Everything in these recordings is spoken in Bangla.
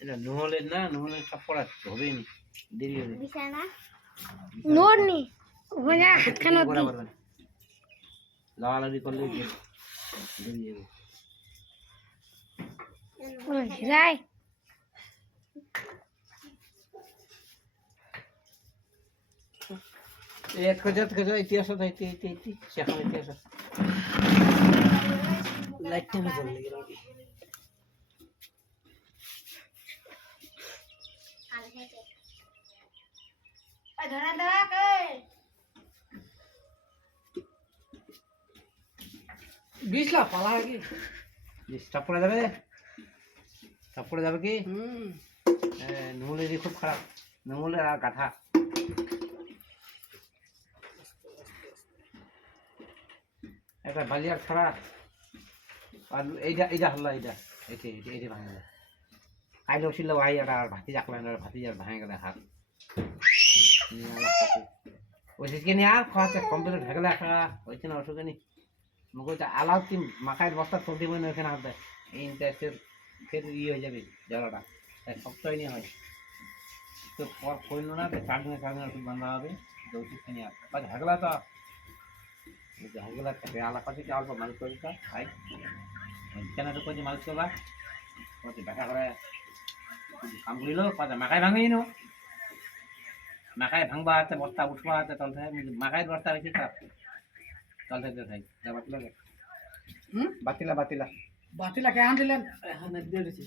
এটা নহলে না নহলে সব পড়া হবে না দেরি হবে বিছানা নোর নি ওখানে হাতখানা দি লাগালাগি করলে দেরি হবে ওই রাই এক খোঁজা ইতিহাস হইতে সেখানে ইতিহাস লাইটটা না জ্বললে গেল ধরা ধরা কে বিছলা পালা কি স্টপ পড়ে যাবে কি নহলে খুব খারাপ নহলে আর কাঠা একটা বালিয়ার ছড়া আর এইটা হলো এইটা ভাঙে যায় কাইলেও ছিল ভাই আর ভাতি রাখলেন আর ভাতি আর ভাঙে গেলে হাত ওই সিসকে নিয়ে আর খাওয়াচ্ছে কমপ্লিট হয়ে গেলে একটা ওইখানে অসুখে নি মুখ আলাউ তিন মাকাইয়ের বস্তা চলতে পারে না ওইখানে হাত দেয় এই ইন্টারেস্টের ফের হয়ে যাবে জ্বলাটা তাই শক্ত হয়নি হয় তো পর করলো না তো চাটনি ওষুধ বান্ধা হবে তো ওষুধকে নিয়ে আর হেগলা তো হেগলা থাকে আলা পাশে অল্প মালিশ করি তো খাই কেন তো করছি মালিশ করবা করছি দেখা করে কাম করিল মাকাই ভাঙেই নো মাকাই ভাঙবা আছে বস্তা উঠবা আছে তলতে মাকাইয়ের বস্তা বেশি খারাপ তলতে খাই বাতিলা বাতিলা কেন দিলেন এখানে দিয়ে দিছি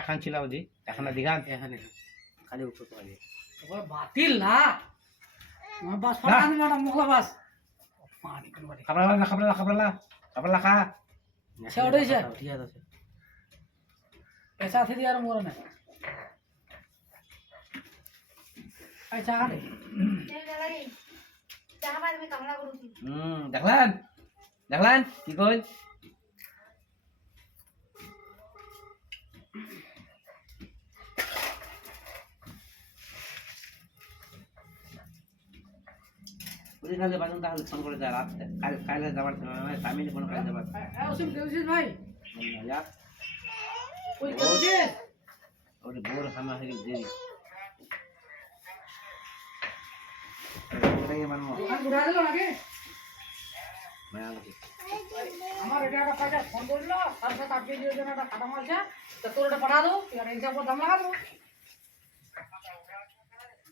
এখন ছিল বুঝি এখন দিঘান এখানে খালি উঠো তো ওই বাতিল না বাস ফাটানি না মুখলা বাস পানি কোন বাড়ি খাবলা খা ছেড়ে দিছে ঠিক আছে पैसा थी यार मोर ने अच्छा आ रे দেখলেন কি কই কালে বাজন তাহলে ফোন করে যা রাত কালে যাবার ফ্যামিলি ফোন করে যাবার ওসব দেউছিস ভাই যা ওই দেউছিস ওরে বোর হানা হয়ে দেরি ওরে মানমো আর বুড়া দিল নাকি মায়া নাকি আমার এটা একটা পাইটা ফোন করলো আর সাথে আপনি যে জনটা কাটা মারছে তো তোর এটা পাঠা দাও यार इनसे को दम लगा दो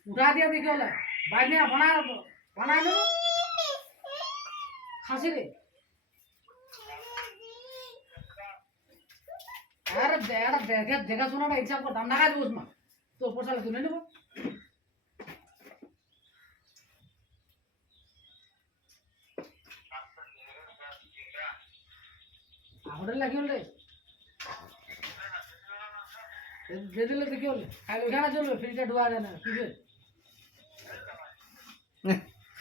उठा दिया देखो ले भाई ने बना लो खांसी रे अरे देखा सुना ना इनसे को दम लगा दो उसमें तो ऊपर से सुने लो होटल लगी बोले दे दिले देखियो ले खाली खाना चलो फ्रिज डुआ देना पिए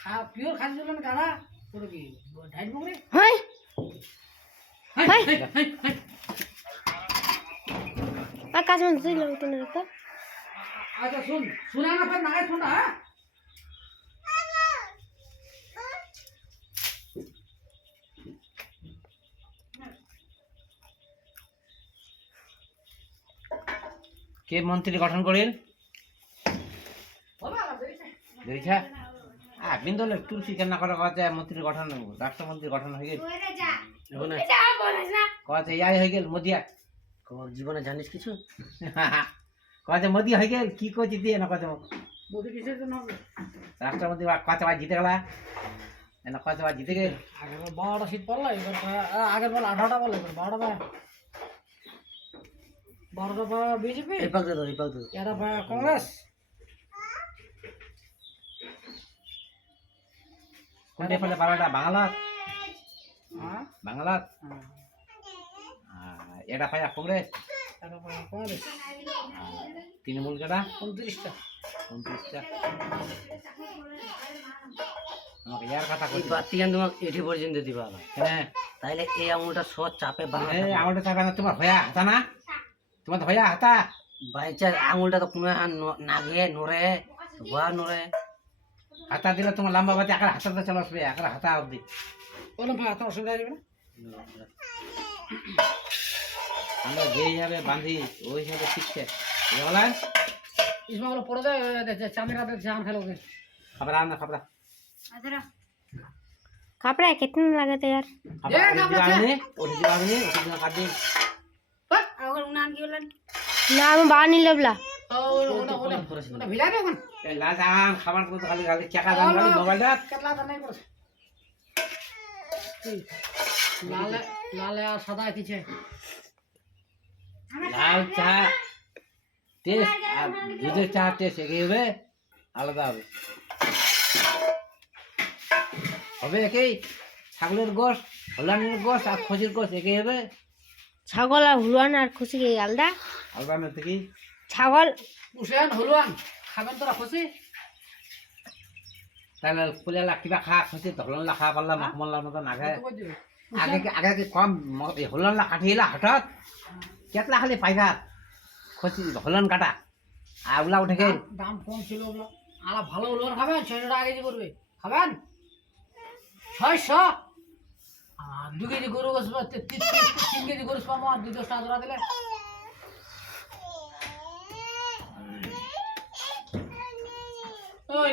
खा प्योर खा चलो ना खाना थोड़ा की ढाई बकरे हाय हाय आकाश में से लोग तो नहीं तो अच्छा सुना ना फिर नागाय सुना हां কে মন্ত্রী গঠন করেন দেখছা বিন্দুলে তুলসী কেন করা কথা মন্ত্রী গঠন রাষ্ট্রমন্ত্রী গঠন হয়ে গেল কথা ইয়াই হয়ে গেল মোদিয়া জীবনে জানিস কিছু কথা মোদি হয়ে গেল কি করছি দিয়ে না কথা মোদি কিসের জন্য রাষ্ট্রমন্ত্রী কথা জিতে গেলা না কথা জিতে গেল আগের 12টা সিট পড়লো এবার আগের বল 18টা বল এবার 12টা 12টা বিজেপি এই পাক দে এরা কংগ্রেস কোনটা ফলে 12টা বাংলাত হ্যাঁ বাংলাত এটা পায়া কংগ্রেস এরা কংগ্রেস তৃণমূল কেটা 29টা আমাকে ইয়ার কথা কই বাতিগান তোমাক এটি পর্যন্ত দিবা হ্যাঁ তাইলে এই আঙুলটা সব চাপে বাঁধা এই আঙুলটা চাপে না তোমার হয়া হাতা না তোমার হয়া হাতা বাইচা আঙুলটা তো কোনো নাগে নরে গোয়া নরে হাতা দিলে তোমার লম্বা বাতি আকার হাতাতে চলে আসবে আকার হাতা অবধি বলো ভাই এত অসুবিধা হবে না আমরা যে হিসাবে বাঁধি ওই হিসাবে শিখছে বলেন इसमें वो पड़ जाए चांदी रात जान खेलो के खबरा ना खबरा कपड़ा कितने लगे थे यार ये कपड़ा उठी जीवानी काट दी ना मैं बाहर नहीं लबला ओना भिजा दे कोन ला जान खबर को तो खाली खाली क्या का जान वाली मोबाइल दा केतला तो नहीं कर लाल लाल और सादा की छे লাল চা টেস্ট আর দুধের চা টেস্ট একই হবে আলাদা হবে হবে একই ছাগলের গোশ হলানের গোশ আর খসির গোশ একই হবে ছাগল আর হুলুয়ান আর খুশি কে আলাদা আলাদা না থেকে ছাগল हुसैन हलवान खाबेन तोरा खुशी তাহলে ফুলেলা কিবা খা খসি হলনলা খা পারলাম মকমল্লার মতো না খায় तो जो আগে আগে কি কম হলনলা কাটিলা হঠাৎ কেতলা খালি পাইবা খসি হলন কাটা আর ওলা উঠে গেল দাম কম ছিল ওগুলো আলা ভালো হলওয়ান খাবেন 600 টাকা কেজি করবে খাবেন 600 আর 2 কেজি গরু গোস 3 কেজি গরু পাবো আর 210 টাকা জোড়া দিলে ওই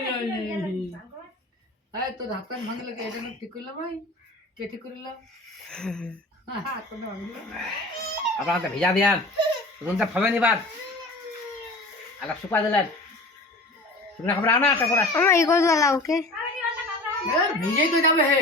এই তো ধাক্কান ভাঙলে কে এটা ঠিক করলা ভাই কে ঠিক করলা হ্যাঁ তো ভাঙলে আপনার হাতে ভিজা দিয়ান রুমটা ফাবে নিবার আলাপ শুকা দিলেন শুকনা খবর আনা একটা করে আমার ইগোজ वाला ओके ভিজেই তো যাবে হে